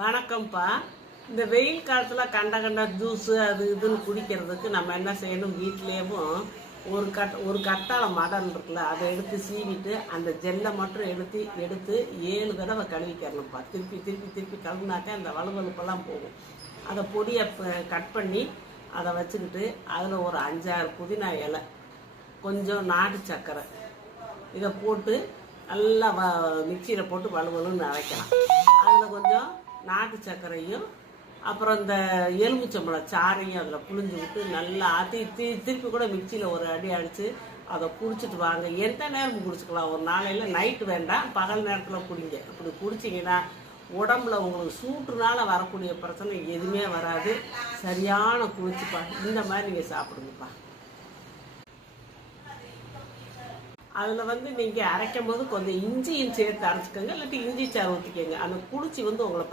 வணக்கம்ப்பா. இந்த வெயில் காலத்தில் கண்ட கண்ட ஜூஸு அது இதுன்னு குடிக்கிறதுக்கு நம்ம என்ன செய்யணும், வீட்லேயும் ஒரு கத்தாழை மடல் இருக்குல்ல, அதை எடுத்து சீவிட்டு அந்த ஜெல்லை மட்டும் எடுத்து 7 தடவை கழுவிக்கிறணும்ப்பா. திருப்பி திருப்பி திருப்பி கழுவினாக்கா அந்த வலுவலுப்பெல்லாம் போகும். அதை பொடியை கட் பண்ணி அதை வச்சுக்கிட்டு அதில் ஒரு 5-6 புதினா இலை, கொஞ்சம் நாட்டு சர்க்கரை இதை போட்டு நல்லா மிக்சியில் போட்டு வலுவலுன்னு அரைக்கலாம். அதில் கொஞ்சம் நாட்டு சர்க்கரையும் அப்புறம் இந்த எலுமிச்சம்பழம் சாறையும் அதில் புழிஞ்சு விட்டு நல்லா திருப்பி கூட மிக்சியில் ஒரு அடி அடித்து அதை குடிச்சிட்டு வாங்க. எந்த நேரமும் குடிச்சிக்கலாம். ஒரு நாளையில் நைட்டு வேண்டாம், பகல் நேரத்தில் குடிங்க. இப்படி குடிச்சிங்கன்னா உடம்புல உங்களுக்கு சூட்டுனால வரக்கூடிய பிரச்சனை எதுவுமே வராது. சரியான குளிச்சுப்பா. இந்த மாதிரி நீங்கள் சாப்பிடுங்கப்பா. அதில் நீங்கள் அரைக்கும் போது கொஞ்சம் இஞ்சியும் சேர்த்து அரைச்சிக்கோங்க, இல்லாட்டி இஞ்சி சாறு ஊற்றிக்கோங்க. அந்த குளிச்சு உங்களை